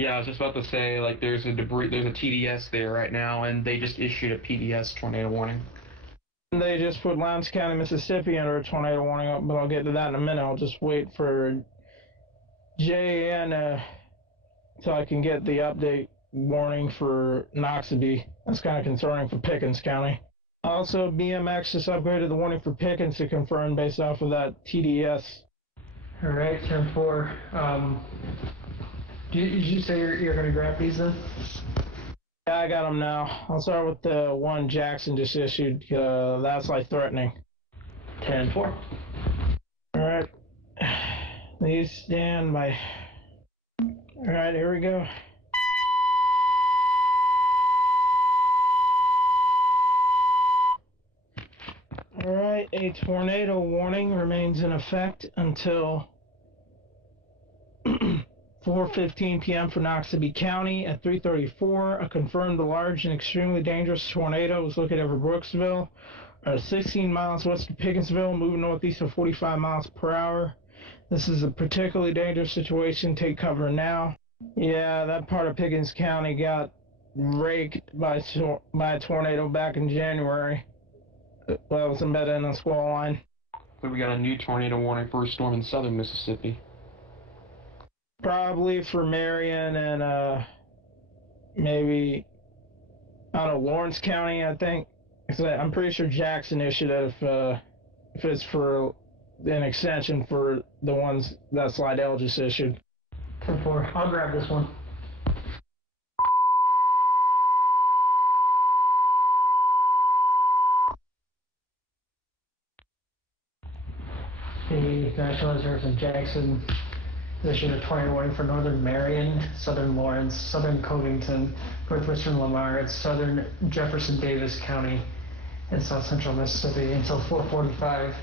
Yeah, I was just about to say, like, there's a TDS there right now, and they just issued a PDS tornado warning. They just put Lowndes County, Mississippi under a tornado warning, but I'll get to that in a minute. I'll just wait for JN until I can get the update warning for Noxubee. That's kind of concerning for Pickens County. Also, BMX just upgraded the warning for Pickens to confirm based off of that TDS. All right, 10-4. Did you say you're going to grab these then? Yeah, I got them now. I'll start with the one Jackson just issued. That's like threatening. 10-4. All right. These stand by. All right, here we go. All right, a tornado warning remains in effect until 4:15 p.m. for Noxubee County. At 3:34, a confirmed large and extremely dangerous tornado was located over Brooksville, 16 miles west of Pickensville, moving northeast at 45 miles per hour. This is a particularly dangerous situation. Take cover now. Yeah, that part of Pickens County got raked by a tornado back in January. Well, it was embedded in a squall line. So we got a new tornado warning for a storm in southern Mississippi. Probably for Marion and maybe, I don't know, Lawrence County, I think. I'm pretty sure Jackson issued it if it's for an extension for the ones that Slidell just issued. 10-4. I'll grab this one. The National Reserve in Jackson issued a tornado warning for northern Marion, southern Lawrence, southern Covington, northwestern Lamar, and southern Jefferson Davis County in south central Mississippi until 4:45.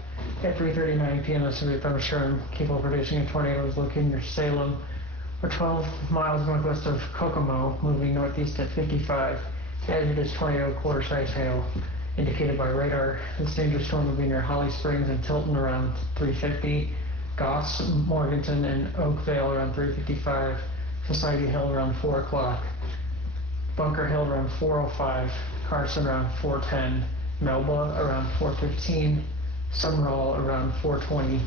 At 3:39 p.m. a severe thunderstorm capable of producing a tornado was located near Salem, or 12 miles northwest of Kokomo, moving northeast at 55. Hazardous tornado quarter-size hail indicated by radar. This dangerous storm will be near Holly Springs and Tilton around 3:50. Goss, Morganton, and Oakville around 3:55. Society Hill around 4 o'clock. Bunker Hill around 4:05. Carson around 4:10. Melba around 4:15. Summerall around 4:20.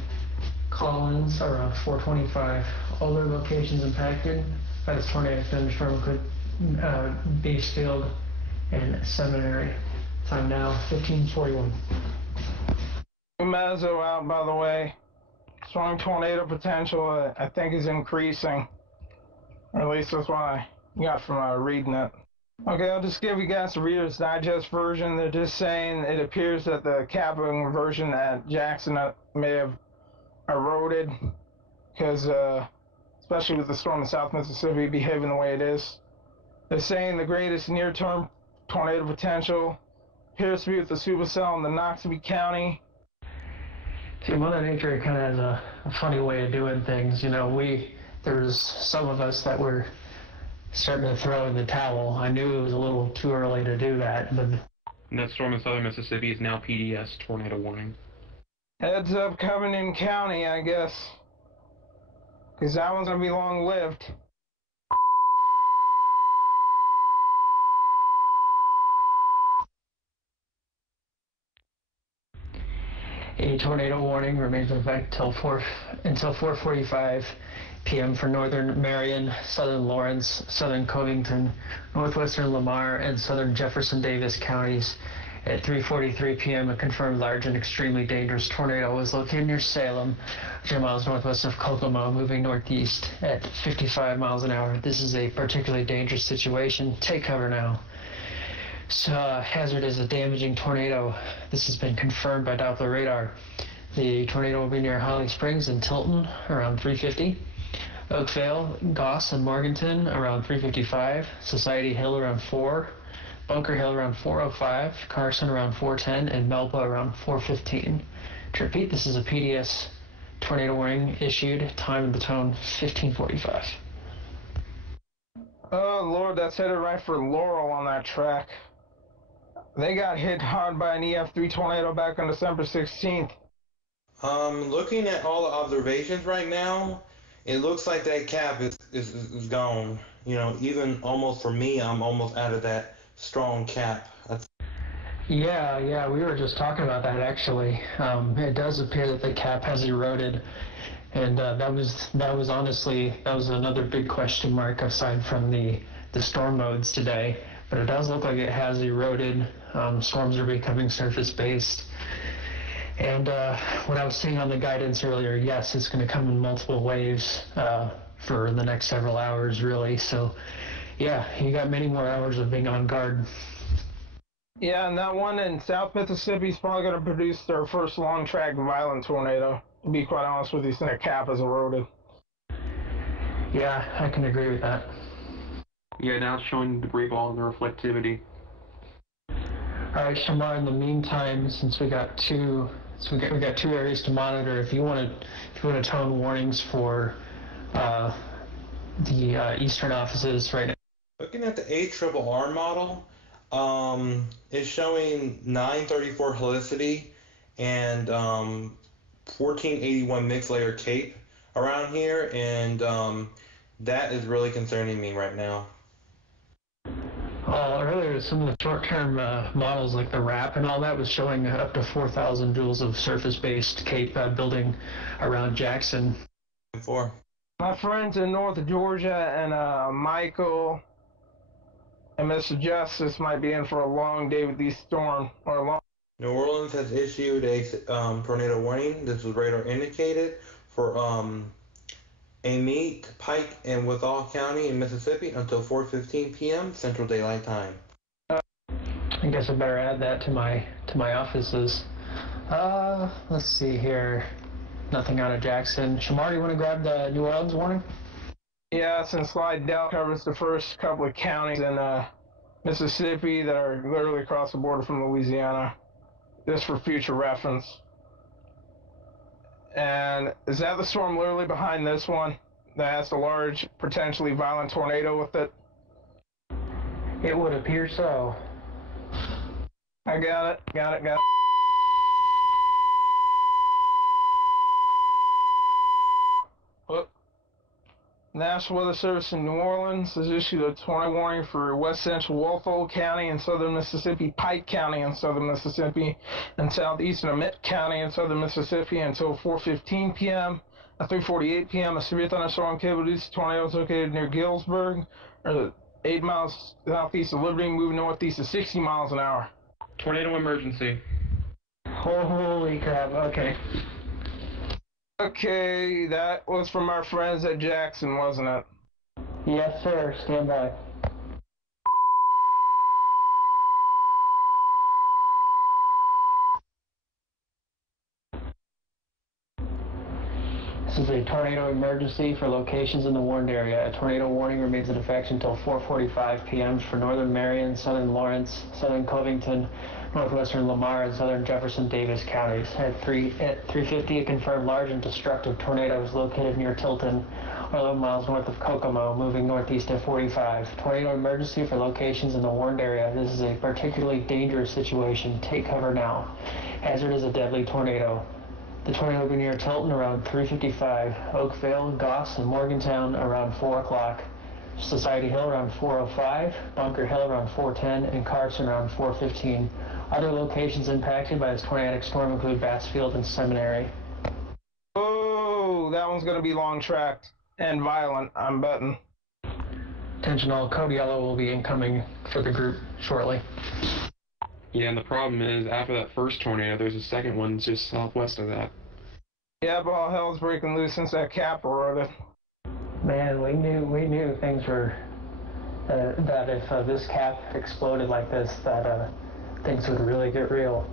Collins around 4:25. Other locations impacted by this tornado thunderstorm include Bassfield and Seminary. Time now 15:41. Mezzo out, by the way. Strong tornado potential, I think, is increasing. Or at least that's what I got from reading it. Okay, I'll just give you guys the Reader's Digest version. They're just saying it appears that the capping version at Jackson may have eroded because, especially with the storm in South Mississippi behaving the way it is. They're saying the greatest near-term tornado potential appears to be with the Supercell in the Noxubee County. See, Mother Nature kind of has a funny way of doing things. You know, there's some of us that were starting to throw in the towel. I knew it was a little too early to do that, but... And that storm in southern Mississippi is now PDS Tornado Warning. Heads up Covington County, I guess. Because that one's going to be long-lived. A tornado warning remains in effect until 4:45 p.m. for northern Marion, southern Lawrence, southern Covington, northwestern Lamar, and southern Jefferson Davis counties. At 3:43 p.m., a confirmed large and extremely dangerous tornado was located near Salem, 10 miles northwest of Kokomo, moving northeast at 55 miles an hour. This is a particularly dangerous situation. Take cover now. Hazard is a damaging tornado. This has been confirmed by Doppler radar. The tornado will be near Holly Springs and Tilton around 3:50. Oakville, Goss, and Morganton around 3:55. Society Hill around 4. Bunker Hill around 4:05. Carson around 4:10. And Melba around 4:15. To repeat, this is a PDS tornado warning issued. Time of the tone 15:45. Oh Lord, that's headed right for Laurel on that track. They got hit hard by an EF3 tornado back on December 16th. Looking at all the observations right now, it looks like that cap is gone. You know, even almost for me, I'm almost out of that strong cap. Yeah, we were just talking about that actually. It does appear that the cap has eroded, and that was honestly another big question mark aside from the storm modes today. But it does look like it has eroded. Storms are becoming surface based, and what I was seeing on the guidance earlier, yes, it's going to come in multiple waves for the next several hours, really. So, yeah, you got many more hours of being on guard. Yeah, and that one in South Mississippi is probably going to produce their first long-track violent tornado. To be quite honest with you, since their cap has eroded. Yeah, I can agree with that. Yeah, now it's showing debris ball and the reflectivity. All right, Shamar. In the meantime, since we got two areas to monitor, if you want to tone warnings for the eastern offices right now. Looking at the ARRR model, it's showing 934 helicity and 1481 mixed layer cape around here, and that is really concerning me right now. Earlier, some of the short-term models like the RAP and all that was showing up to 4,000 joules of surface-based cape building around Jackson. My friends in North Georgia and Michael and Mr. Justice might be in for a long day with these storms. New Orleans has issued a tornado warning. This was radar indicated for Amite, Pike, and Withall County in Mississippi until 4:15 p.m. Central Daylight Time. I guess I better add that to my offices. Let's see here. Nothing out of Jackson. Shamar, you want to grab the New Orleans warning? Yeah, since Slidell covers the first couple of counties in Mississippi that are literally across the border from Louisiana. Just for future reference. And is that the storm literally behind this one that has the large, potentially violent tornado with it? It would appear so. I got it. Whoop. National Weather Service in New Orleans has issued a tornado warning for west central Wolford County in southern Mississippi, Pike County in southern Mississippi, and southeastern Amite County in southern Mississippi until 4:15 p.m. At 3:48 p.m., a severe thunderstorm could produce tornadoes located near Galesburg, 8 miles southeast of Liberty, moving northeast at 60 miles an hour. Tornado emergency. Holy crap, okay. Okay, that was from our friends at Jackson, wasn't it? Yes, sir. Stand by. This is a tornado emergency for locations in the warned area. A tornado warning remains in effect until 4:45 p.m. for northern Marion, southern Lawrence, southern Covington, northwestern Lamar, and southern Jefferson Davis counties. At 3:50, a confirmed large and destructive tornado is located near Tilton, or 11 miles north of Kokomo, moving northeast at 45. Tornado emergency for locations in the warned area. This is a particularly dangerous situation. Take cover now. Hazard is a deadly tornado. The tornado will be near Tilton around 3:55, Oakville, Goss, and Morgantown around 4 o'clock, Society Hill around 4:05, Bunker Hill around 4:10, and Carson around 4:15. Other locations impacted by this tornadic storm include Bassfield and Seminary. Oh, that one's going to be long-tracked and violent, I'm betting. Attention all, code yellow will be incoming for the group shortly. Yeah, and the problem is, after that first tornado, there's a second one just southwest of that. Yeah, but all hell's breaking loose since that cap eroded. Man, we knew things were, that if this cap exploded like this, that things would really get real.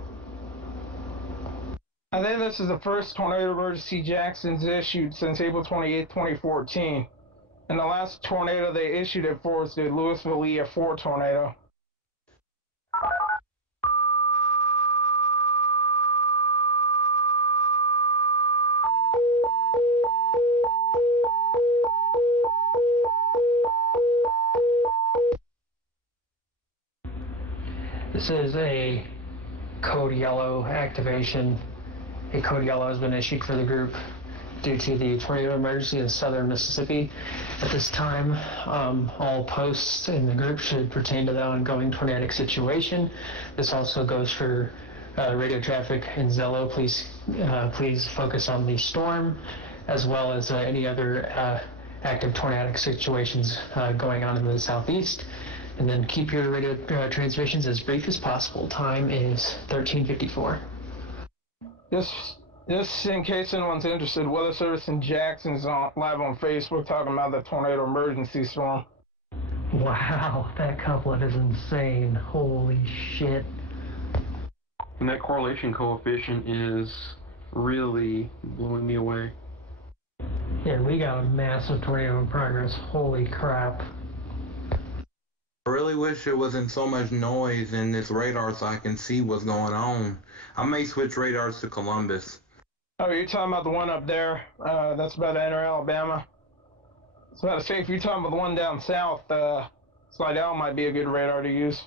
I think this is the first tornado emergency Jackson's issued since April 28, 2014. And the last tornado they issued it for was the Louisville EF4 tornado. This is a code yellow activation. A code yellow has been issued for the group. due to the tornado emergency in southern Mississippi. At this time, all posts in the group should pertain to the ongoing tornadic situation. This also goes for radio traffic in Zello. Please focus on the storm, as well as any other active tornadic situations going on in the southeast. And then keep your radio transmissions as brief as possible. Time is 13:54. Just in case anyone's interested, Weather Service in Jackson is live on Facebook talking about the tornado emergency storm. Wow, that couplet is insane. Holy shit. And that correlation coefficient is really blowing me away. Yeah, we got a massive tornado in progress. Holy crap. I really wish there wasn't so much noise in this radar so I can see what's going on. I may switch radars to Columbus. Oh, you're talking about the one up there? That's about to enter Alabama. So about to say, if you're talking about the one down south, Slidell might be a good radar to use.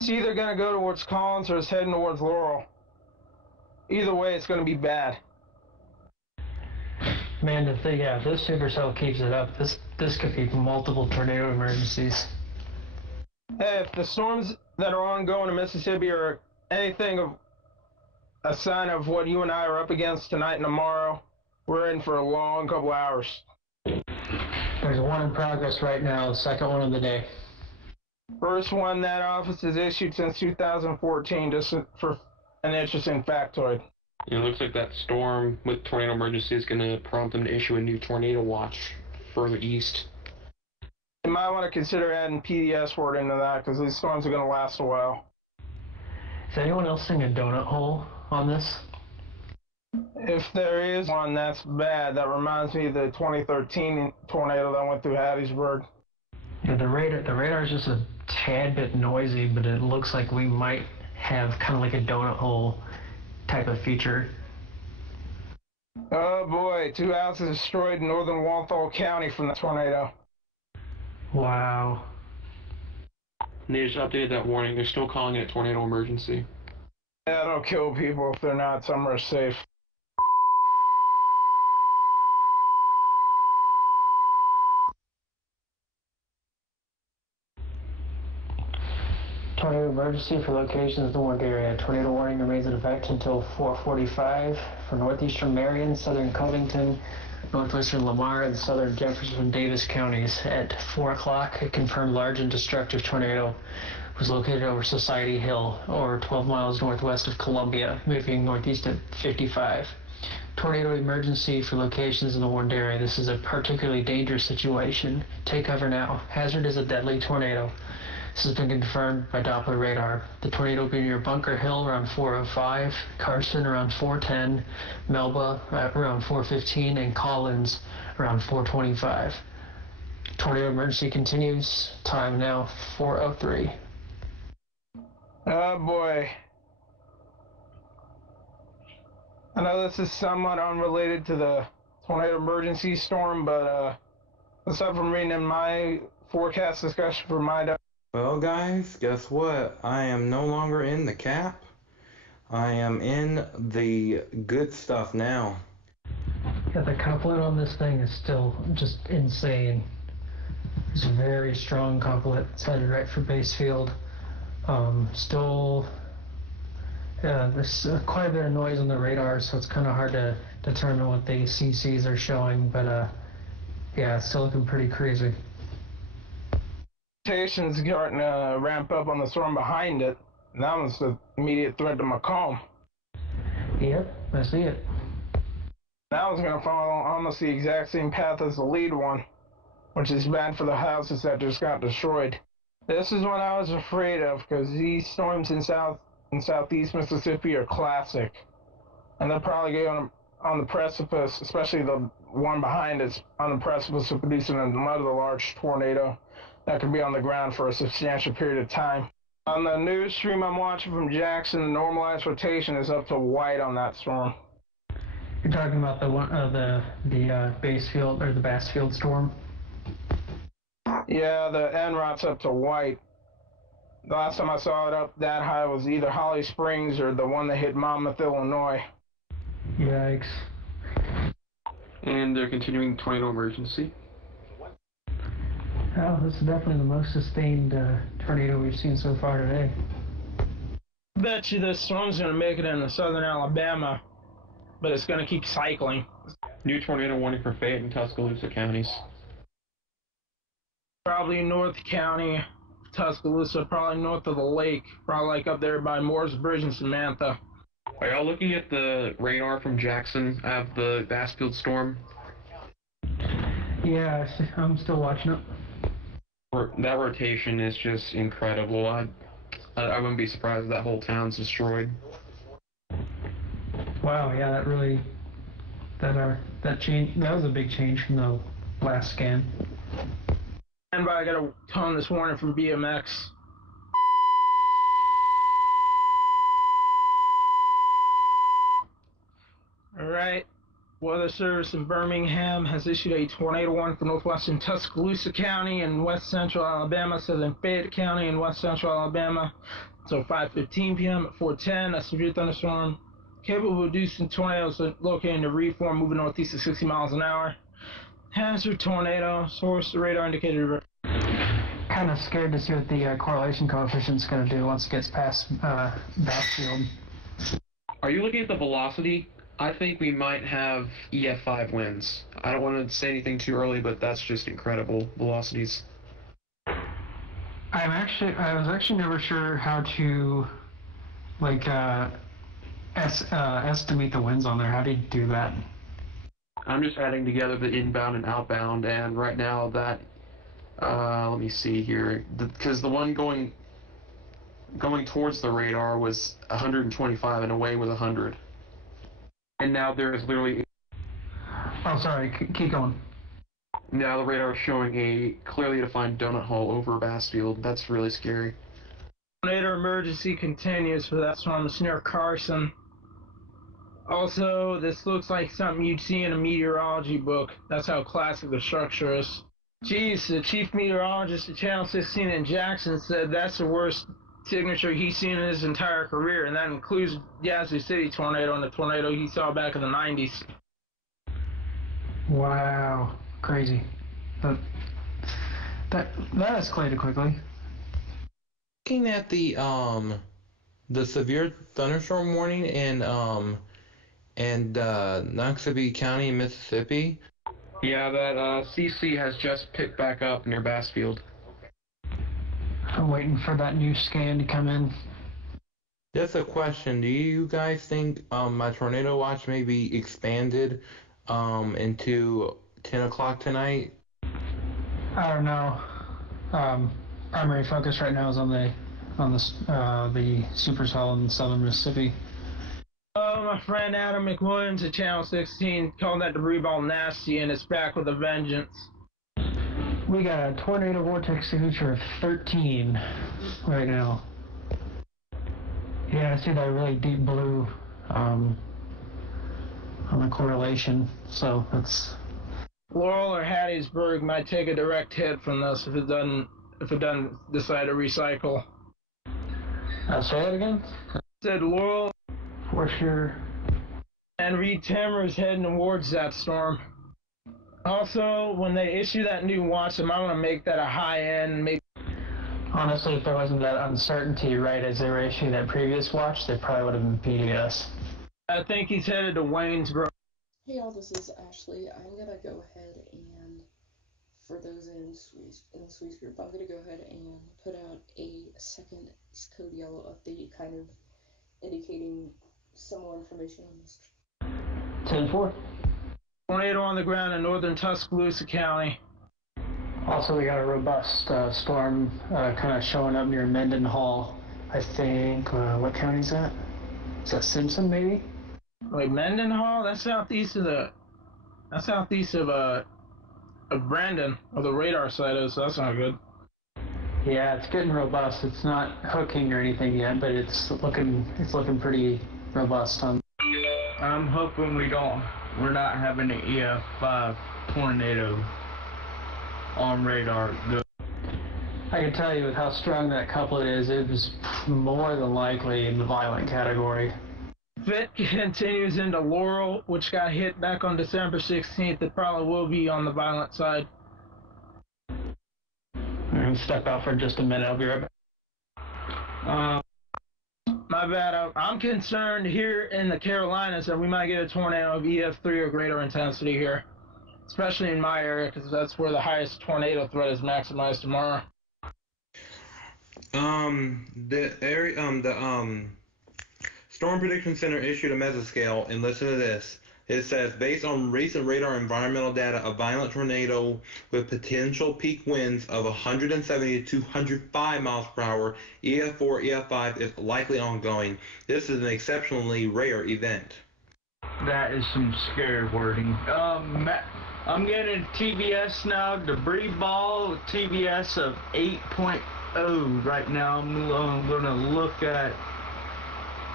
It's either going to go towards Collins or it's heading towards Laurel. Either way, it's going to be bad. Man, if this Supercell keeps it up, this could be multiple tornado emergencies. Hey, if the storms that are ongoing in Mississippi are anything of a sign of what you and I are up against tonight and tomorrow, we're in for a long couple hours. There's one in progress right now, the second one of the day. First one that office has issued since 2014, just for an interesting factoid. It looks like that storm with tornado emergency is going to prompt them to issue a new tornado watch further east. You might want to consider adding PDS word into that, because these storms are going to last a while. Is anyone else seeing a donut hole on this? If there is one, that's bad. That reminds me of the 2013 tornado that went through Hattiesburg. Yeah, the radar is just a tad bit noisy, but it looks like we might have kind of like a donut hole type of feature. Oh boy, 2 houses destroyed in northern Walthall County from the tornado. Wow. And they just updated that warning. They're still calling it tornado emergency. Yeah, they'll kill people if they're not somewhere safe. Tornado emergency for locations in the Warwick area. Tornado warning remains in effect until 4:45 for northeastern Marion, southern Covington, northwestern Lamar, and southern Jefferson and Davis counties. At 4 o'clock, a confirmed large and destructive tornado was located over Society Hill, or 12 miles northwest of Columbia, moving northeast at 55. Tornado emergency for locations in the warned area. This is a particularly dangerous situation. Take cover now. Hazard is a deadly tornado. This has been confirmed by Doppler radar. The tornado will be near Bunker Hill around 4:05, Carson around 4:10, Melba around 4:15, and Collins around 4:25. Tornado emergency continues. Time now 4:03. Oh boy. I know this is somewhat unrelated to the tornado emergency storm, but aside from reading in my forecast discussion for my... Well, guys, guess what? I am no longer in the cap. I am in the good stuff now. Yeah, the couplet on this thing is still just insane. It's a very strong couplet. It's headed right for Bassfield. There's quite a bit of noise on the radar, so it's kind of hard to determine what the CCs are showing, but yeah, it's still looking pretty crazy. Station's starting to ramp up on the storm behind it. And that one's the immediate threat to Macomb. Yep, I see it. That one's going to follow almost the exact same path as the lead one, which is bad for the houses that just got destroyed. This is what I was afraid of, because these storms in southeast Mississippi are classic. And they'll probably get on the precipice, especially the one behind it's on the precipice of producing another large tornado that could be on the ground for a substantial period of time. On the news stream I'm watching from Jackson, the normalized rotation is up to white on that storm. You're talking about the one, the Bassfield or the Bassfield storm? Yeah, the NROT's up to white. The last time I saw it up that high was either Holly Springs or the one that hit Monmouth, Illinois. Yikes. And they're continuing tornado emergency. Well, this is definitely the most sustained tornado we've seen so far today. Bet you this storm's going to make it into southern Alabama, but it's going to keep cycling. New tornado warning for Fayette and Tuscaloosa counties. Probably North County, Tuscaloosa, probably north of the lake, probably like up there by Moore's Bridge and Samantha. Are y'all looking at the radar from Jackson of the Bassfield storm? Yeah, I'm still watching it. That rotation is just incredible. I wouldn't be surprised if that whole town's destroyed. Wow, yeah, that really, that change, that was a big change from the last scan. And I got a tone this warning from BMX. Alright, Weather Service in Birmingham has issued a tornado warning for northwestern Tuscaloosa County and west central Alabama, southern Fayette County and west central Alabama until 5:15 p.m. At 4:10, a severe thunderstorm capable of producing tornadoes located in the reform moving northeast at 60 miles an hour. Hazard tornado, source the radar indicated. Kind of scared to see what the correlation coefficient's going to do once it gets past Bassfield. Are you looking at the velocity? I think we might have EF5 winds. I don't want to say anything too early, but that's just incredible velocities. I was actually never sure how to, like, estimate the winds on there. How do you do that? I'm just adding together the inbound and outbound, and right now that, let me see here, because the one going towards the radar was 125 and away was 100. And now there is literally... Oh, sorry, keep going. Now the radar is showing a clearly defined donut hole over Bassfield. That's really scary. Tornado emergency continues for that storm. It's near Carson. Also, this looks like something you'd see in a meteorology book. That's how classic the structure is. Geez, the chief meteorologist at Channel 16 in Jackson said that's the worst signature he's seen in his entire career, and that includes Yazoo City tornado and the tornado he saw back in the 90s. Wow, crazy. That escalated quickly. Looking at the severe thunderstorm warning in Noxubee County in Mississippi. Yeah, that CC has just picked back up near Bassfield. I'm waiting for that new scan to come in. Just a question. Do you guys think my tornado watch may be expanded into 10 o'clock tonight? I don't know. Primary focus right now is on the Supercell in southern Mississippi. Oh, my friend Adam McWilliams at Channel 16 called that debris ball nasty, and it's back with a vengeance. We got a tornado vortex signature of 13 right now. Yeah, I see that really deep blue on the correlation, so that's... Laurel or Hattiesburg might take a direct hit from this if it doesn't decide to recycle. Say that again? Said Laurel. For sure. And Reed Timmer is heading towards that storm. Also, when they issue that new watch, they might want to make that a high-end. Honestly, if there wasn't that uncertainty right as they were issuing that previous watch, they probably would have been PDS. I think he's headed to Waynesboro. Hey y'all, this is Ashley. I'm gonna go ahead and, for those in the Sweets group, I'm gonna go ahead and put out a second code yellow update, kind of indicating some more information on this. 10-4. Tornado on the ground in northern Tuscaloosa County. Also, we got a robust storm kind of showing up near Mendenhall. I think, what county is that? Is that Simpson, maybe? Wait, Mendenhall? That's southeast of Brandon, where the radar site is, so that's not good. Yeah, it's getting robust. It's not hooking or anything yet, but it's looking pretty robust. I'm hoping we're not having an EF5 tornado on radar. I can tell you with how strong that couplet is, it was more than likely in the violent category. If it continues into Laurel, which got hit back on December 16th, it probably will be on the violent side. I'm going to step out for just a minute. I'll be right back. My bad. I'm concerned here in the Carolinas that we might get a tornado of EF3 or greater intensity here, especially in my area, because that's where the highest tornado threat is maximized tomorrow. The Storm Prediction Center issued a mesoscale, and listen to this. It says, based on recent radar environmental data, a violent tornado with potential peak winds of 170 to 205 miles per hour, EF4, EF5 is likely ongoing. This is an exceptionally rare event. That is some scary wording. I'm getting TBS now, debris ball, TBS of 8.0 right now. I'm going to look at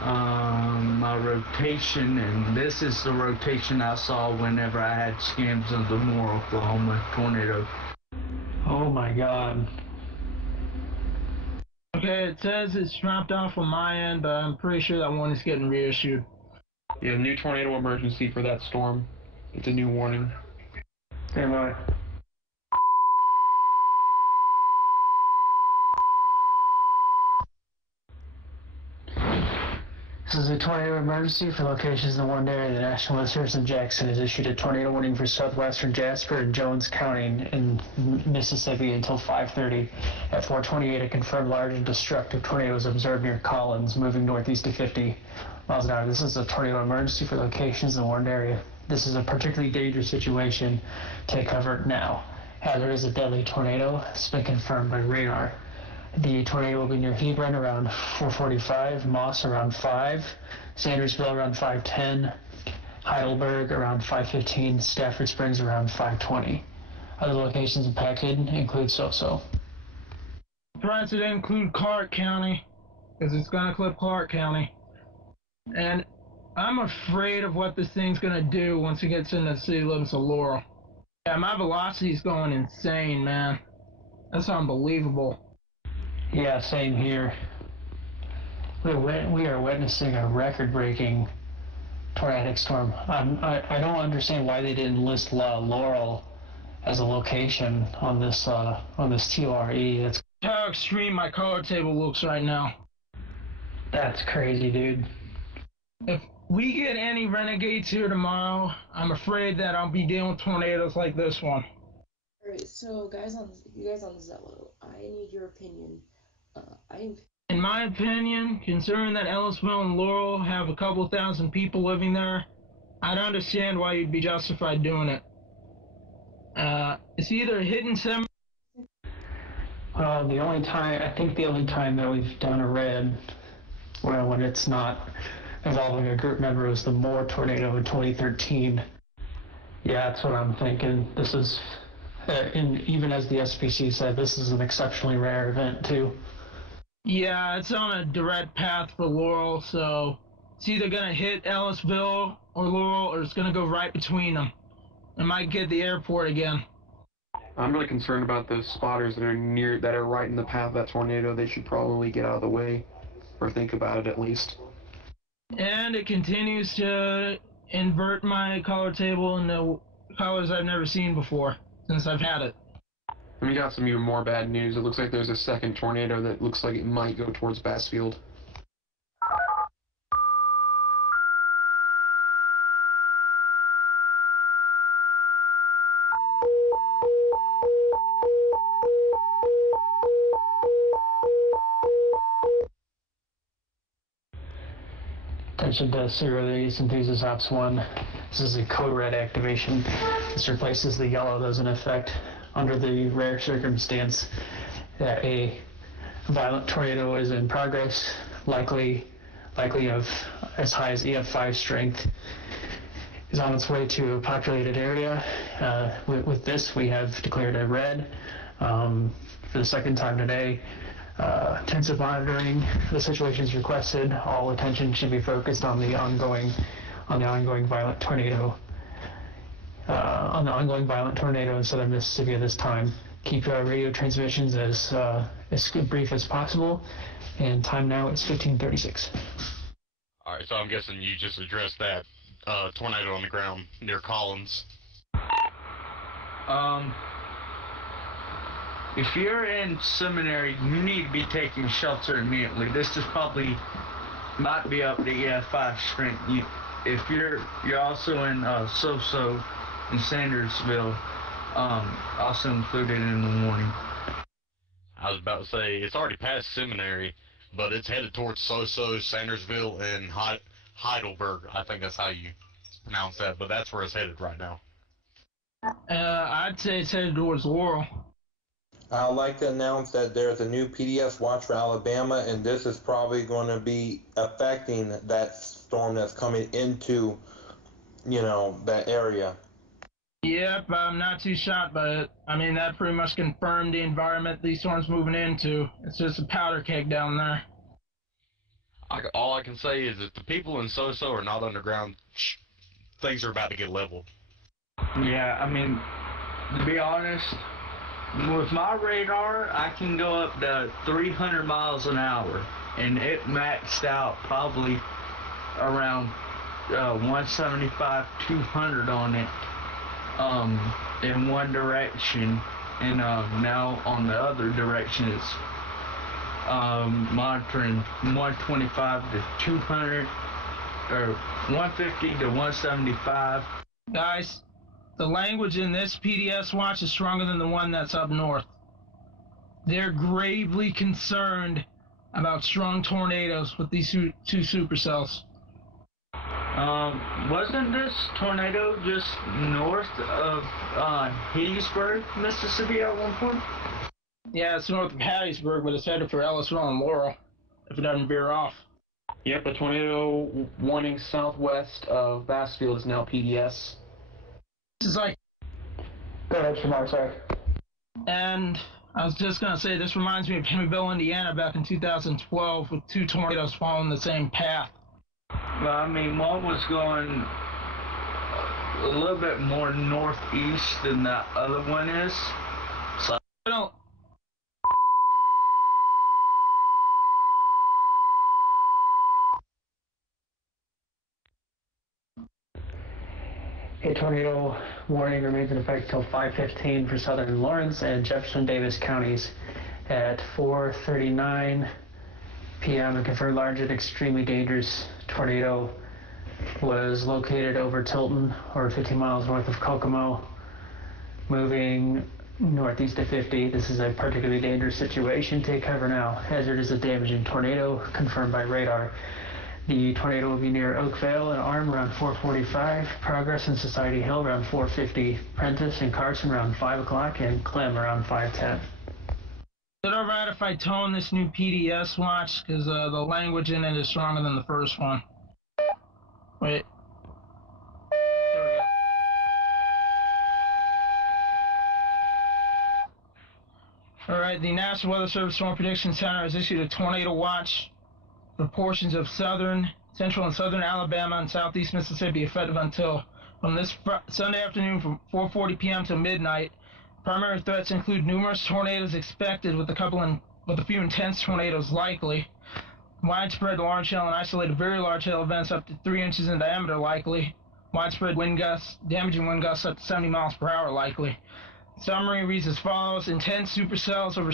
my rotation, and this is the rotation I saw whenever I had scans of the Moore, Oklahoma tornado. Oh my God. Okay, it says it's dropped off on my end, but I'm pretty sure that one is getting reissued. Yeah, new tornado emergency for that storm. It's a new warning. Stand by. This is a tornado emergency for locations in the Warren area. The National Weather Service in Jackson has issued a tornado warning for southwestern Jasper and Jones County in Mississippi until 5:30. At 4:28, a confirmed large and destructive tornado was observed near Collins, moving northeast to 50 miles an hour. This is a tornado emergency for locations in the Warren area. This is a particularly dangerous situation. Take cover now. Hazard is a deadly tornado. It's been confirmed by radar. The tornado will be near Hebron around 4:45, Moss around 5, Sandersville around 5:10, Heidelberg around 5:15, Stafford Springs around 5:20. Other locations impacted include SoSo. Threats that include Clark County, because it's going to clip Clark County. And I'm afraid of what this thing's going to do once it gets into the city limits of Laurel. Yeah, my velocity's going insane, man. That's unbelievable. Yeah, same here. We are witnessing a record-breaking tornadic storm. I don't understand why they didn't list Laurel as a location on this TORE. It's how extreme my color table looks right now. That's crazy, dude. If we get any renegades here tomorrow, I'm afraid that I'll be dealing with tornadoes like this one. Alright, so you guys on Zello, I need your opinion. In my opinion, considering that Ellisville and Laurel have a couple thousand people living there, I'd understand why you'd be justified doing it. It's either hitting some. Well, the only time that we've done a red, well, when it's not involving a group member, was the Moore tornado in 2013. Yeah, that's what I'm thinking. This is, even as the SPC said, this is an exceptionally rare event too. Yeah, it's on a direct path for Laurel, so it's either going to hit Ellisville or Laurel, or it's going to go right between them. It might get the airport again. I'm really concerned about those spotters that are right in the path of that tornado. They should probably get out of the way, or think about it at least. And it continues to invert my color table into colors I've never seen before since I've had it. And we got some even more bad news. It looks like there's a second tornado that looks like it might go towards Bassfield. Attention to serial release enthusiast ops 1. This is a code red activation. This replaces the yellow that was in effect under the rare circumstance that a violent tornado is in progress, likely of as high as EF5 strength, is on its way to a populated area. With this, we have declared a red for the second time today. Intensive monitoring. The situation is requested. All attention should be focused on the ongoing violent tornado. On the ongoing violent tornado in southern Mississippi at this time. Keep radio transmissions as brief as possible. And time now is 15:36. Alright, so I'm guessing you just addressed that tornado on the ground near Collins. If you're in seminary, you need to be taking shelter immediately. This is probably might be up to EF5 strength. If you're also in SoSo in Sandersville, also included in the warning. I was about to say, it's already past seminary, but it's headed towards SoSo, Sandersville, and Heidelberg. I think that's how you pronounce that, but that's where it's headed right now. I'd say it's headed towards Laurel. I'd like to announce that there's a new PDS watch for Alabama, and this is probably going to be affecting that storm that's coming into, that area. Yep, I'm not too shocked by it. I mean, that pretty much confirmed the environment these storms moving into. It's just a powder keg down there. All I can say is if the people in SoSo are not underground, things are about to get leveled. Yeah, I mean, to be honest, with my radar, I can go up to 300 miles an hour, and it maxed out probably around 175, 200 on it in one direction, and now on the other direction it's monitoring 125 to 200, or 150 to 175. Guys, the language in this PDS watch is stronger than the one that's up north. They're gravely concerned about strong tornadoes with these two supercells. Wasn't this tornado just north of Hattiesburg, Mississippi at one point? Yeah, it's north of Hattiesburg, but it's headed for Ellisville and Laurel, if it doesn't veer off. Yep, a tornado warning southwest of Bassfield is now PDS. This is like... Go ahead, Shamar, sorry. And I was just going to say, this reminds me of Hemmyville, Indiana back in 2012 with two tornadoes following the same path. Well, I mean, one was going a little bit more northeast than that other one is. So I don't... A tornado warning remains in effect until 5:15 for southern Lawrence and Jefferson Davis counties. At 4:39 p.m., a confirmed large and extremely dangerous tornado was located over Tilton, or 15 miles north of Kokomo, moving northeast of 50. This is a particularly dangerous situation. Take cover now. Hazard is a damaging tornado, confirmed by radar. The tornado will be near Oakvale and Arm around 4:45, Progress and Society Hill around 4:50, Prentice and Carson around 5 o'clock, and Clem around 5:10. Is it alright if I tone this new PDS watch? Because the language in it is stronger than the first one. Wait. There we go. Alright, the National Weather Service Storm Prediction Center has issued a tornado watch for portions of southern, central, and southern Alabama and southeast Mississippi, effective until from this Sunday afternoon from 4:40 p.m. to midnight. Primary threats include numerous tornadoes expected, with a few intense tornadoes likely. Widespread large hail and isolated very large hail events up to 3 inches in diameter likely. Widespread wind gusts, damaging wind gusts up to 70 miles per hour likely. Summary reads as follows: intense supercells over...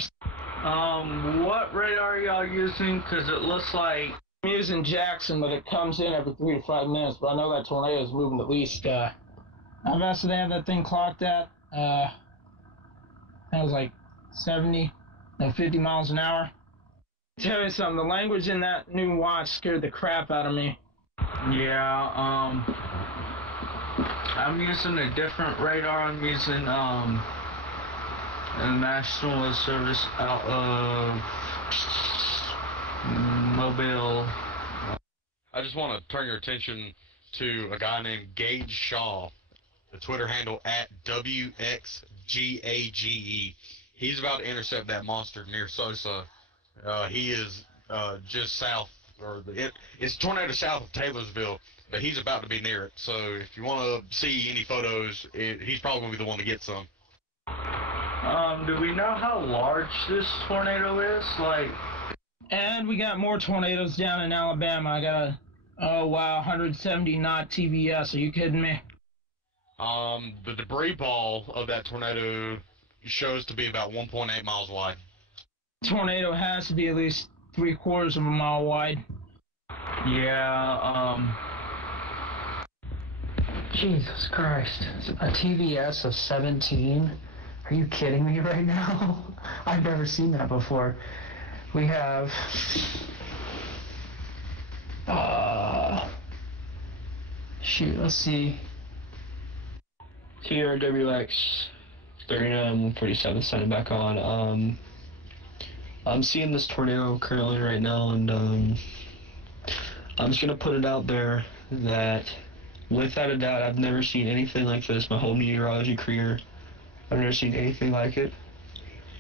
What radar are y'all using? Because it looks like... I'm using Jackson, but it comes in every 3 to 5 minutes, but I know that tornado is moving at least, I've asked to have that thing clocked at, that was like 70, 50 miles an hour. Tell you something, the language in that new watch scared the crap out of me. Yeah, I'm using a different radar. I'm using, the National Weather Service out of Mobile. I just want to turn your attention to a guy named Gage Shaw, the Twitter handle at WXGAGE. He's about to intercept that monster near SoSo. He is just south, or it's tornado south of Taylorsville, but he's about to be near it. So if you want to see any photos, he's probably going to be the one to get some. Do we know how large this tornado is? Like, and we got more tornadoes down in Alabama. I got Oh wow, 170 knot TBS. Are you kidding me? The debris ball of that tornado shows to be about 1.8 miles wide. Tornado has to be at least 3/4 of a mile wide. Yeah, Jesus Christ. A TVS of 17? Are you kidding me right now? I've never seen that before. We have... shoot, let's see. TRWX 39-147 sent it back on. I'm seeing this tornado currently right now, and I'm just gonna put it out there that without a doubt I've never seen anything like this my whole meteorology career. I've never seen anything like it.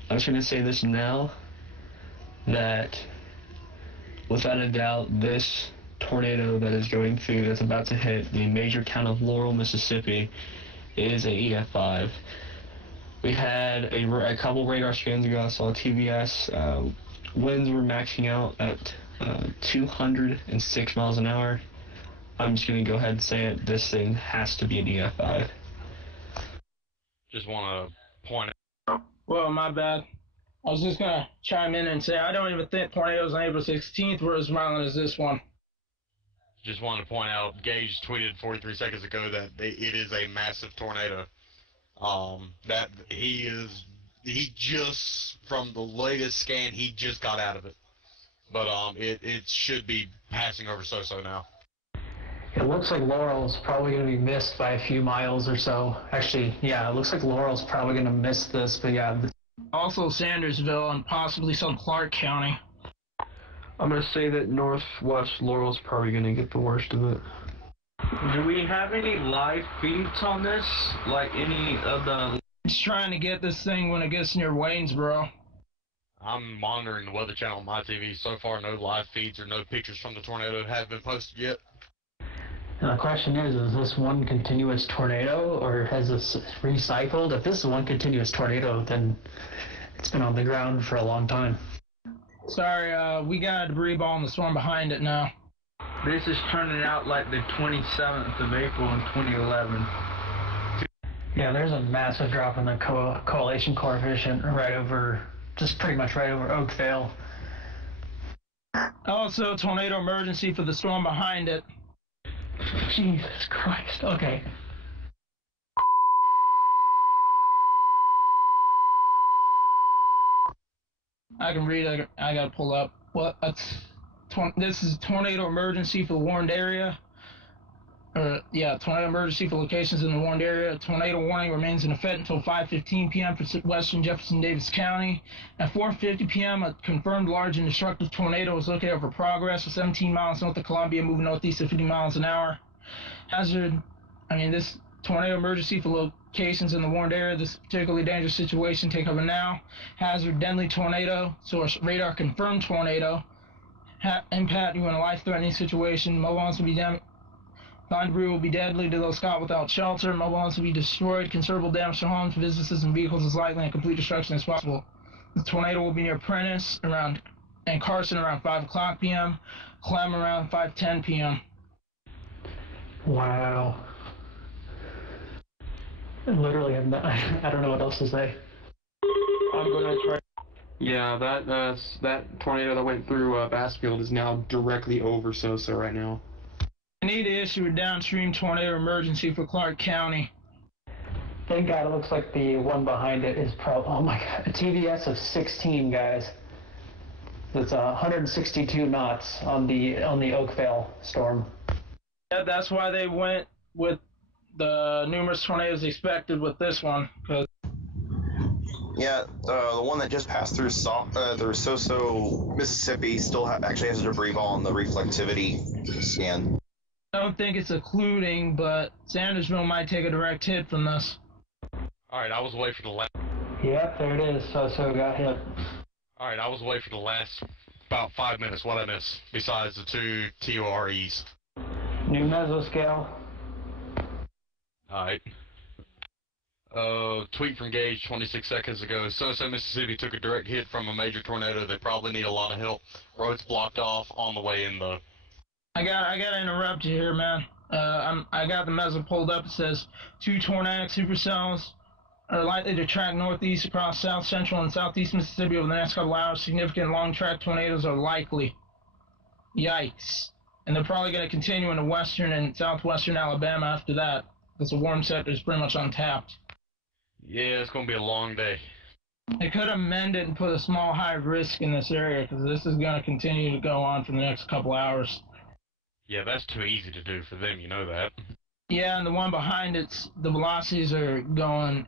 I'm just gonna say this now, that without a doubt this tornado that is going through, that's about to hit the major town of Laurel, Mississippi, is a EF5. We had a couple radar scans ago. I saw TVS. Winds were maxing out at 206 miles an hour. I'm just going to go ahead and say it. This thing has to be an EF5. Just want to point out. Well, my bad. I was just going to chime in and say I don't even think tornadoes on April 16th were as violent as this one. Just wanted to point out, Gage tweeted 43 seconds ago that it is a massive tornado. That he just, from the latest scan, he just got out of it. But it should be passing over SoSo now. It looks like Laurel's probably going to be missed by a few miles or so. Actually, yeah, it looks like Laurel's probably going to miss this, but yeah. Also Sandersville and possibly some Clark County. I'm going to say that northwest Laurel's probably going to get the worst of it. do we have any live feeds on this? Like any of the... Just trying to get this thing when it gets near Waynesboro. I'm monitoring the Weather Channel on my TV. So far, no live feeds or no pictures from the tornado have been posted yet. And the question is this one continuous tornado, or has this recycled? If this is one continuous tornado, then it's been on the ground for a long time. Sorry, we got a debris ball in the storm behind it now. This is turning out like the 27th of April in 2011. Yeah, there's a massive drop in the correlation coefficient right over, just pretty much right over Oakville. Also, tornado emergency for the storm behind it. Jesus Christ, okay. I can read it. I gotta pull up. What? This is tornado emergency for the warned area. Tornado emergency for locations in the warned area. Tornado warning remains in effect until 5:15 p.m. for western Jefferson-Davis County. At 4:50 p.m., a confirmed large and destructive tornado is located over progress with 17 miles north of Columbia, moving northeast at 50 miles an hour. This tornado emergency for locations in the warned area. This particularly dangerous situation, take over now. Hazard, deadly tornado. Source, radar confirmed tornado. Impact, you in a life-threatening situation. Mobile homes will be damaged. Line debris will be deadly to those caught without shelter. Mobile homes will be destroyed. Considerable damage to homes, businesses, and vehicles is likely, and complete destruction is possible. The tornado will be near Prentice and Carson around 5 o'clock p.m. Clem around 5:10 p.m. Wow. Literally, I don't know what else to say. I'm going to try. Yeah, that tornado that went through Bassfield is now directly over SoSo right now. I need to issue a downstream tornado emergency for Clark County. Thank God, it looks like the one behind it is oh my God, a TVS of 16, guys. That's 162 knots on the Oakville storm. Yeah, that's why they went with the numerous tornadoes expected with this one. Yeah, the one that just passed through SoSo, Mississippi, still actually has a debris ball on the reflectivity scan. I don't think it's occluding, but Sandersville might take a direct hit from this. Alright, I was away for the last... Yep, there it is. SoSo got hit. Alright, I was away for the last about 5 minutes. What'd I miss? Besides the 2 TOREs. New mesoscale. Alright. Tweet from Gage 26 seconds ago. SoSo, Mississippi took a direct hit from a major tornado. They probably need a lot of help. Roads blocked off on the way in, though. I gotta interrupt you here, man. I got the mezzo pulled up. It says 2 tornadic supercells are likely to track northeast across south central and southeast Mississippi over the next couple hours. Significant long track tornadoes are likely. Yikes. And they're probably going to continue into western and southwestern Alabama after that, because the warm sector is pretty much untapped. Yeah, it's going to be a long day. They could amend it and put a small high risk in this area, because this is going to continue to go on for the next couple hours. Yeah, that's too easy to do for them, you know that. Yeah, and the one behind it's the velocities are going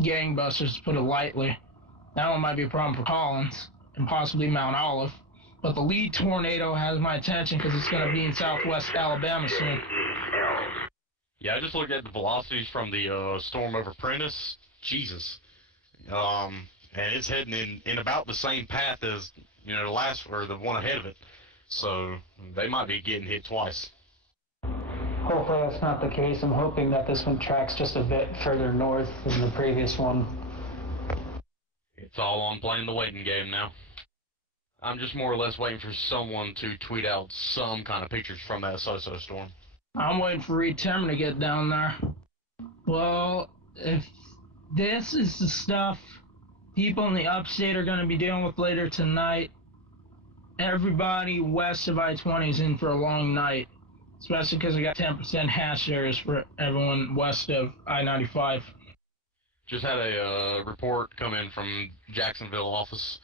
gangbusters, to put it lightly. That one might be a problem for Collins and possibly Mount Olive. But the lead tornado has my attention because it's going to be in southwest Alabama soon. Yeah, I just looked at the velocities from the storm over Prentice. Jesus. And it's heading in about the same path as, you know, the last, or the one ahead of it. So they might be getting hit twice. Hopefully that's not the case. I'm hoping that this one tracks just a bit further north than the previous one. It's all on playing the waiting game now. I'm just more or less waiting for someone to tweet out some kind of pictures from that SoSo storm. I'm waiting for Reed Timmer to get down there. Well, if this is the stuff people in the upstate are going to be dealing with later tonight, everybody west of I-20 is in for a long night, especially because we got 10% hash areas for everyone west of I-95. Just had a report come in from Jacksonville office.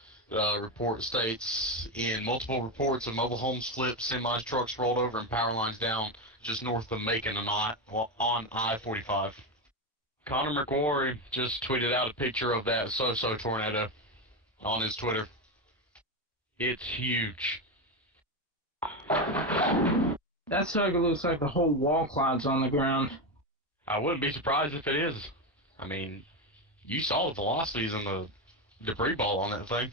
Report states, in multiple reports of mobile homes flipped, semis, trucks rolled over, and power lines down just north of Macon and on I-45. Connor McQuarrie just tweeted out a picture of that SoSo tornado on his Twitter. It's huge. That sucker looks like the whole wall cloud's on the ground. I wouldn't be surprised if it is. I mean, you saw the velocities and the debris ball on that thing.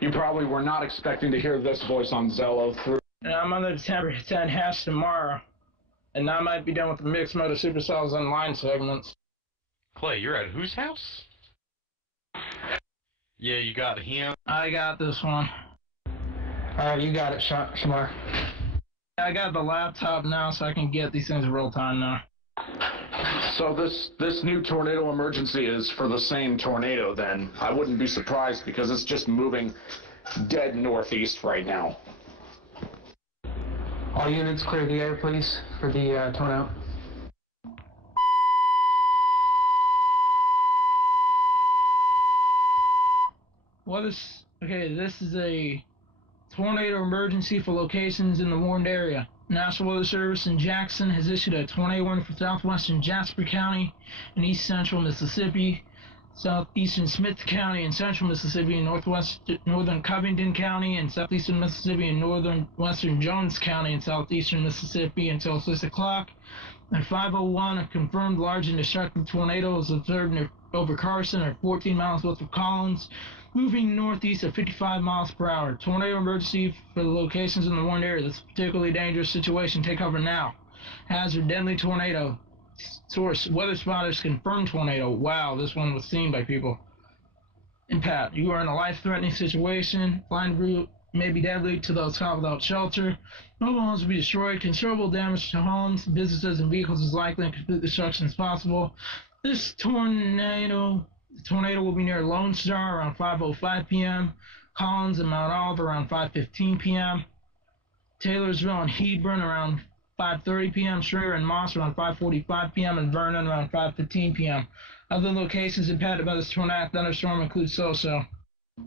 You probably were not expecting to hear this voice on Zello through. And I'm on the 10% hash tomorrow, and I might be done with the mixed mode of supercells and line segments. Clay, you're at whose house? Yeah, you got him. I got this one. Alright, you got it, Shamar. I got the laptop now, so I can get these things in real time now. So this new tornado emergency is for the same tornado then. I wouldn't be surprised because it's just moving dead northeast right now. All units clear the air, please, for the tornado. This is a tornado emergency for locations in the warned area. National Weather Service in Jackson has issued a tornado warning for southwestern Jasper County and east central Mississippi, southeastern Smith County and central Mississippi, and northern Covington County and southeastern Mississippi, and northwestern Jones County and southeastern Mississippi until 6 o'clock. At 5:01, a confirmed large and destructive tornado was observed over Carson at 14 miles west of Collins, moving northeast at 55 miles per hour. Tornado emergency for the locations in the warned area. This is a particularly dangerous situation. Take cover now. Hazard, deadly tornado. Source, weather spotters confirmed tornado. Wow, this one was seen by people. Impact, you are in a life-threatening situation. Flying debris may be deadly to those caught without shelter. Mobile homes will be destroyed. Considerable damage to homes, businesses, and vehicles is likely, and complete destruction is possible. This tornado will be near Lone Star around 5:05 p.m., Collins and Mount Olive around 5:15 p.m., Taylorsville and Hebron around 5:30 p.m., Schrader and Moss around 5:45 p.m., and Vernon around 5:15 p.m. Other locations impacted by this tornadic thunderstorm include SoSo.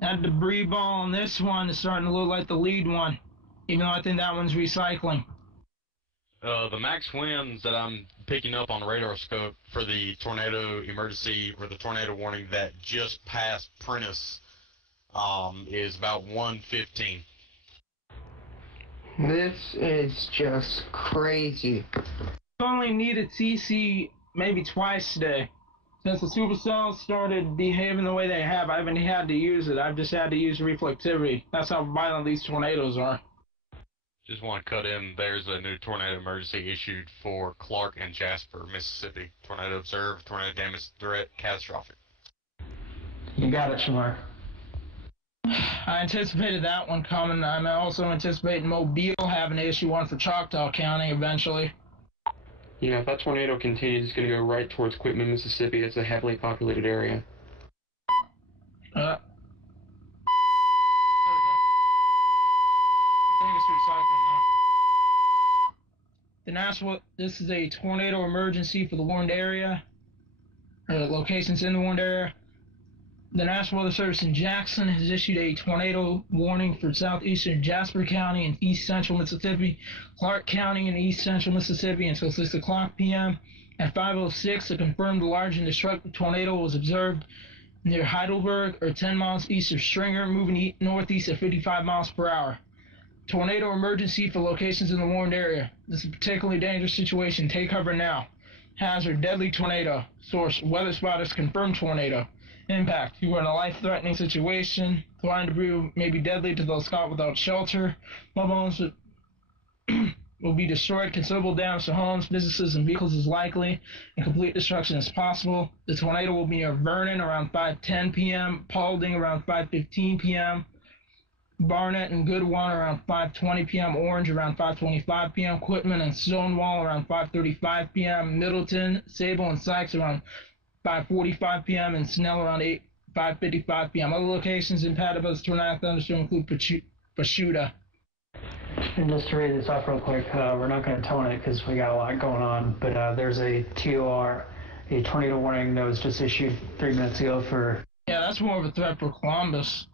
That debris ball on this one is starting to look like the lead one, even though I think that one's recycling. The max winds that I'm picking up on the radar scope for the tornado emergency or the tornado warning that just passed Prentice is about 115. This is just crazy. I only needed CC maybe twice today. Since the supercells started behaving the way they have, I haven't had to use it. I've just had to use reflectivity. That's how violent these tornadoes are. Just want to cut in, there's a new tornado emergency issued for Clark and Jasper, Mississippi. Tornado observed, tornado damage threat, catastrophic. You got it, Shamar. I anticipated that one coming. I'm also anticipating Mobile having to issue one for Choctaw County eventually. Yeah, if that tornado continues, it's going to go right towards Quitman, Mississippi. It's a heavily populated area. There we go. I think it's recycling now. The Nashville, this is a tornado emergency for the warned area, or locations in the warned area. The National Weather Service in Jackson has issued a tornado warning for southeastern Jasper County and east central Mississippi, Clark County and east central Mississippi until 6 o'clock p.m. At 5:06, a confirmed large and destructive tornado was observed near Heidelberg, or 10 miles east of Stringer, moving northeast at 55 miles per hour. Tornado emergency for locations in the warned area. This is a particularly dangerous situation. Take cover now. Hazard, deadly tornado. Source, weather spotters, confirmed tornado. Impact, you are in a life-threatening situation. Flying debris may be deadly to those caught without shelter. Mobile homes will be destroyed. Considerable damage to homes, businesses, and vehicles is likely, and complete destruction is possible. The tornado will be near Vernon around 5:10 p.m., Paulding around 5:15 p.m., Barnett and Goodwin around 5:20 p.m., Orange around 5:25 p.m., Quitman and Stonewall around 5:35 p.m., Middleton, Sable, and Sykes around 5:45 p.m. and Snell around 5:55 p.m. Other locations impacted by this tornadic thunderstorm include Pashuta. And just to read this off real quick, we're not going to tone it because we got a lot going on, but there's a TOR, a tornado warning that was just issued 3 minutes ago for... Yeah, that's more of a threat for Columbus.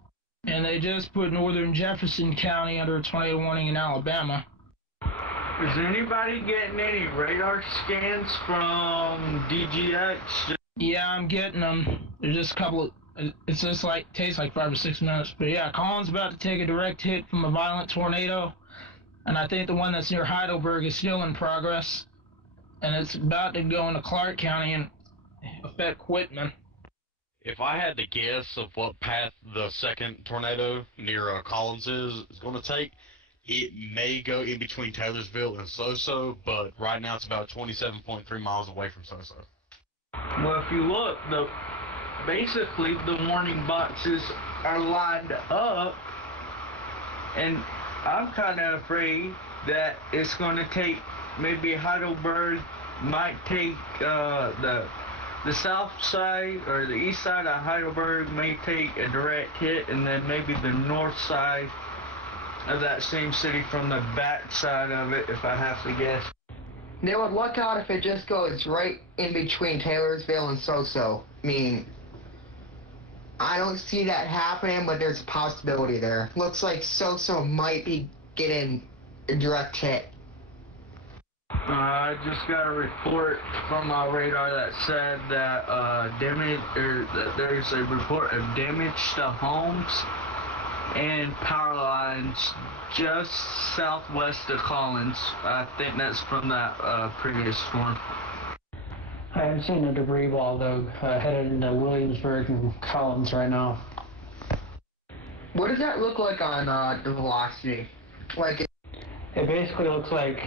And they just put northern Jefferson County under a tornado warning in Alabama. Is anybody getting any radar scans from DGX? Yeah, I'm getting them. There's just a couple of, it's just like, takes like 5 or 6 minutes. But yeah, Collins about to take a direct hit from a violent tornado. And I think the one that's near Heidelberg is still in progress. And it's about to go into Clark County and affect Quitman. If I had to guess of what path the second tornado near Collins is going to take, it may go in between Taylorsville and SoSo, but right now it's about 27.3 miles away from SoSo. Well, if you look, basically the warning boxes are lined up, and I'm kind of afraid that it's going to take, maybe Heidelberg might take the south side or the east side of Heidelberg may take a direct hit, and then maybe the north side of that same city from the back side of it, if I have to guess. They would look out if it just goes right in between Taylorsville and SoSo. I mean, I don't see that happening, but there's a possibility there. Looks like SoSo might be getting a direct hit. I just got a report from my radar that said that that there's a report of damage to homes and power lines just southwest of Collins. I think that's from that previous storm. I haven't seen a debris ball, though, headed into Williamsburg and Collins right now. What does that look like on the velocity? Like it basically looks like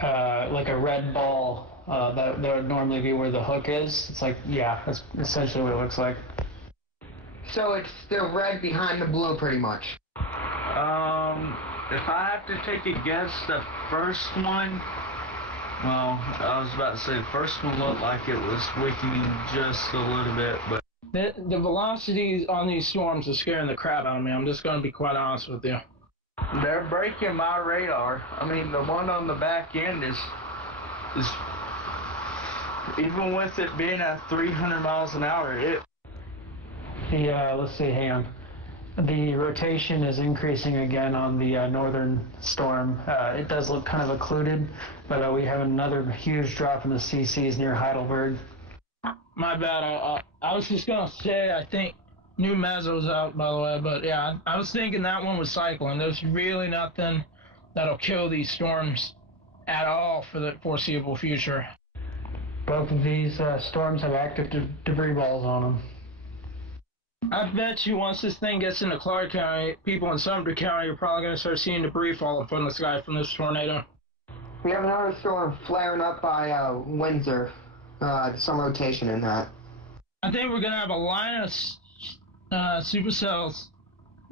a red ball that would normally be where the hook is. It's like, yeah, that's essentially what it looks like. So it's the red behind the blue, pretty much. If I have to take a guess, the first one, well, I was about to say the first one looked like it was weakening just a little bit, but... The velocities on these storms are scaring the crap out of me. I'm just going to be quite honest with you. They're breaking my radar. I mean, the one on the back end is even with it being at 300 miles an hour, let's see, hang on. The rotation is increasing again on the northern storm. It does look kind of occluded, but we have another huge drop in the CCs near Heidelberg. My bad. I was just going to say, I think New Mezzo's out, by the way, but yeah, I was thinking that one was cycling. There's really nothing that'll kill these storms at all for the foreseeable future. Both of these storms have active debris balls on them. I bet you once this thing gets into Clark County, people in Sumter County are probably going to start seeing debris falling from the sky from this tornado. We have another storm flaring up by Windsor. Some rotation in that. I think we're going to have a line of Supercells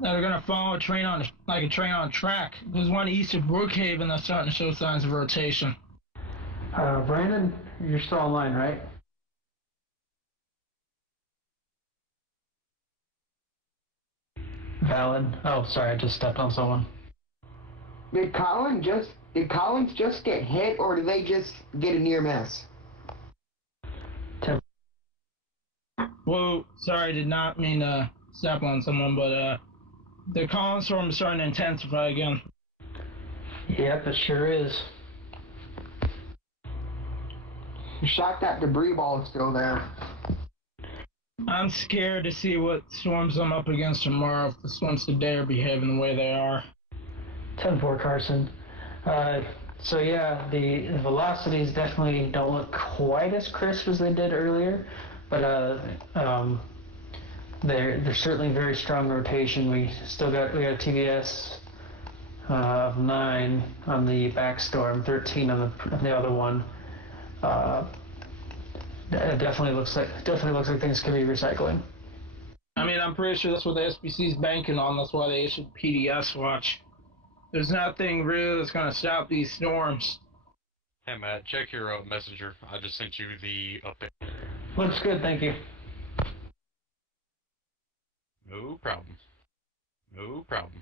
that are gonna follow a train on like a train on a track. There's one east of Brookhaven that's starting to show signs of rotation. Brandon, you're still online, right? Valid. Oh, sorry, I just stepped on someone. Did Collins just get hit, or did they just get a near miss? Whoa, sorry, I did not mean to step on someone, but the Collins storm is starting to intensify again. Yep, it sure is. I'm shocked that debris ball is still there. I'm scared to see what storms I'm up against tomorrow if the storms today are behaving the way they are. 10-4, Carson. So yeah, the velocities definitely don't look quite as crisp as they did earlier, but they're certainly very strong rotation. We got a TVS of 9 on the back storm, 13 on the other one. It definitely looks like things could be recycling. I mean, I'm pretty sure that's what the SBC's banking on. That's why they issued PDS Watch. There's nothing really that's going to stop these storms. Hey Matt, check your messenger. I just sent you the update. Looks good, thank you. No problem. No problem.